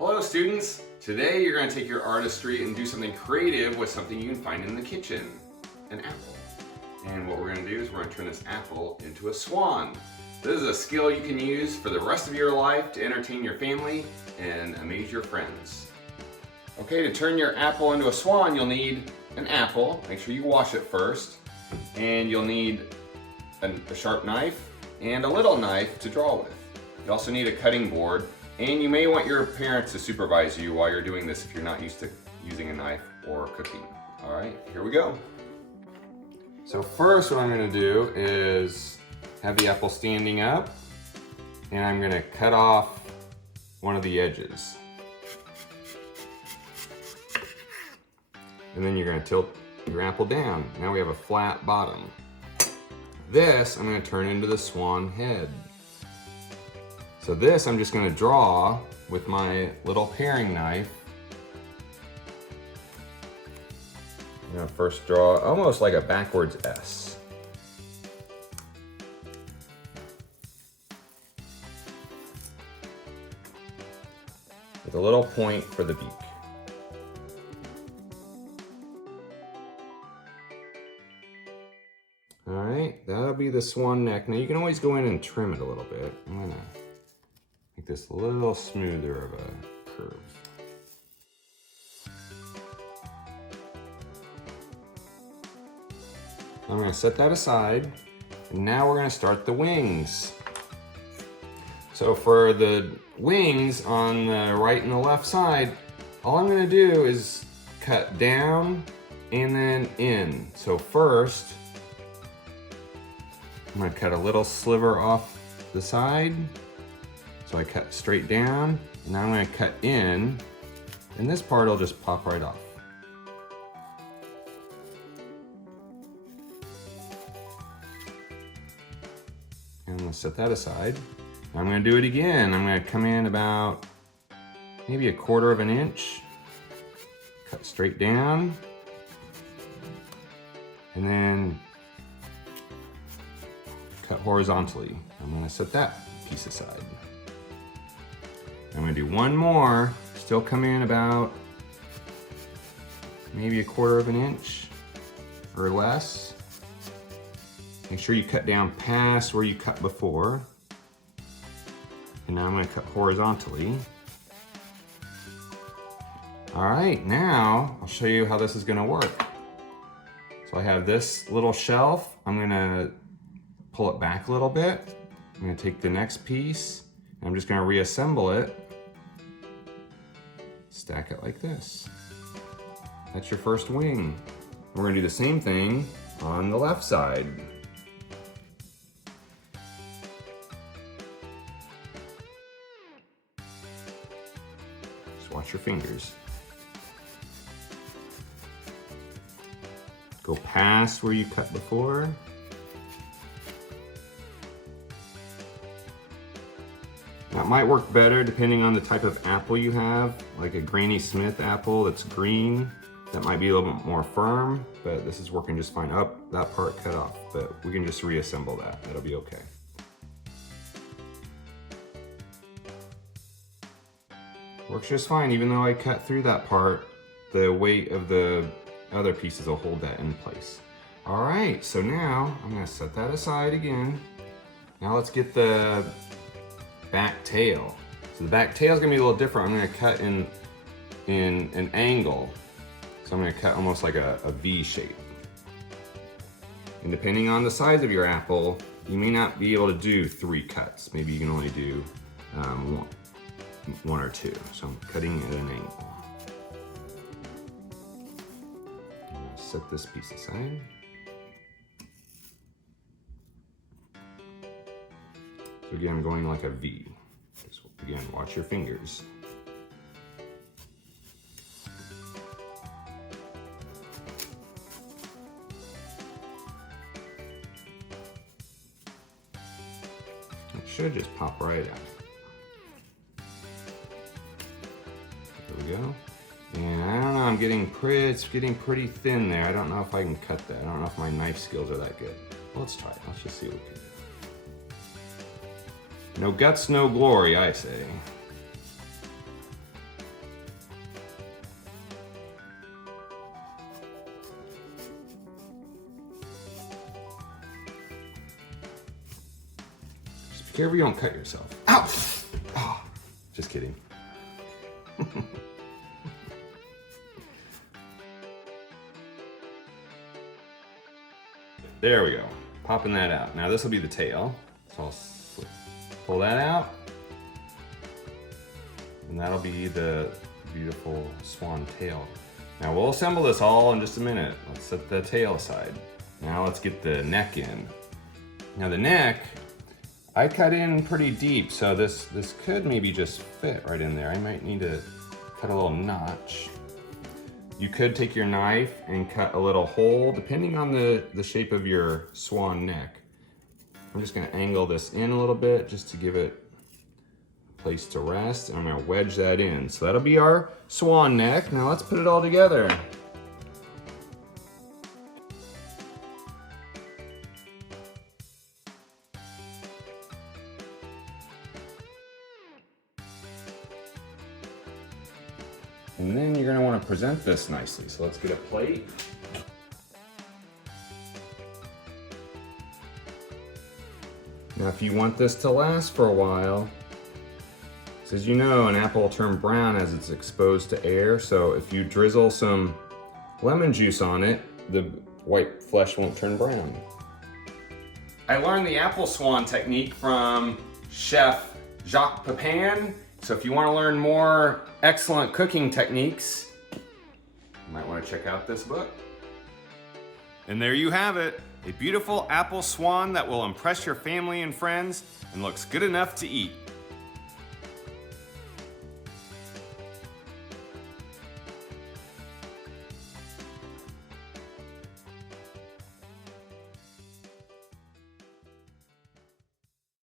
Hello students! Today you're going to take your artistry and do something creative with something you can find in the kitchen, an apple. And what we're going to do is we're going to turn this apple into a swan. This is a skill you can use for the rest of your life to entertain your family and amaze your friends. Okay, to turn your apple into a swan you'll need an apple, make sure you wash it first, and you'll need a sharp knife and a little knife to draw with. You also need a cutting board. And you may want your parents to supervise you while you're doing this if you're not used to using a knife or cooking. All right, here we go. So first what I'm gonna do is have the apple standing up, and I'm gonna cut off one of the edges. And then you're gonna tilt your apple down. Now we have a flat bottom. This I'm gonna turn into the swan head. So this I'm just going to draw with my little paring knife. I'm going to first draw almost like a backwards S. With a little point for the beak. Alright, that'll be the swan neck. Now you can always go in and trim it a little bit. I'm going to make this a little smoother of a curve. I'm going to set that aside, and now we're going to start the wings. So for the wings on the right and the left side, all I'm going to do is cut down and then in. So first, I'm going to cut a little sliver off the side. So I cut straight down, and now I'm going to cut in, and this part will just pop right off. And I'm going to set that aside. Now I'm going to do it again. I'm going to come in about maybe a 1/4 of an inch, cut straight down, and then cut horizontally. I'm going to set that piece aside. I'm going to do one more, still come in about maybe a 1/4 of an inch or less. Make sure you cut down past where you cut before. And now I'm going to cut horizontally. All right, now I'll show you how this is going to work. So I have this little shelf. I'm going to pull it back a little bit. I'm going to take the next piece. I'm just going to reassemble it, stack it like this. That's your first wing. We're going to do the same thing on the left side. Just watch your fingers. Go past where you cut before. That might work better depending on the type of apple you have, like a Granny Smith apple that's green. That might be a little bit more firm, but this is working just fine. Oh, that part cut off, but we can just reassemble that. That'll be okay. Works just fine, even though I cut through that part, the weight of the other pieces will hold that in place. All right, so now I'm gonna set that aside again. Now let's get the back tail. So the back tail is gonna be a little different. I'm gonna cut in an angle. So I'm gonna cut almost like a V shape. And depending on the size of your apple, you may not be able to do 3 cuts. Maybe you can only do one or 2. So I'm cutting at an angle. I'm gonna set this piece aside. So again, I'm going like a V. Just again, watch your fingers. It should just pop right out. There we go. And I don't know, it's getting pretty thin there. I don't know if I can cut that. I don't know if my knife skills are that good. Well, let's try it. Let's just see what we can do. No guts, no glory, I say. careful you don't cut yourself. Ow! Oh, just kidding. There we go. Popping that out. Now this will be the tail. So I'll pull that out. And that'll be the beautiful swan tail. Now we'll assemble this all in just a minute. Let's set the tail aside. Now let's get the neck in. Now the neck, I cut in pretty deep, so this could maybe just fit right in there. I might need to cut a little notch. You could take your knife and cut a little hole, depending on the shape of your swan neck. I'm just gonna angle this in a little bit just to give it a place to rest, and I'm gonna wedge that in. So that'll be our swan neck. Now let's put it all together. And then you're gonna wanna present this nicely. So let's get a plate. Now if you want this to last for a while, as you know, an apple will turn brown as it's exposed to air. So if you drizzle some lemon juice on it, the white flesh won't turn brown. I learned the apple swan technique from Chef Jacques Pepin. So if you want to learn more excellent cooking techniques, you might want to check out this book. And there you have it, a beautiful apple swan that will impress your family and friends and looks good enough to eat.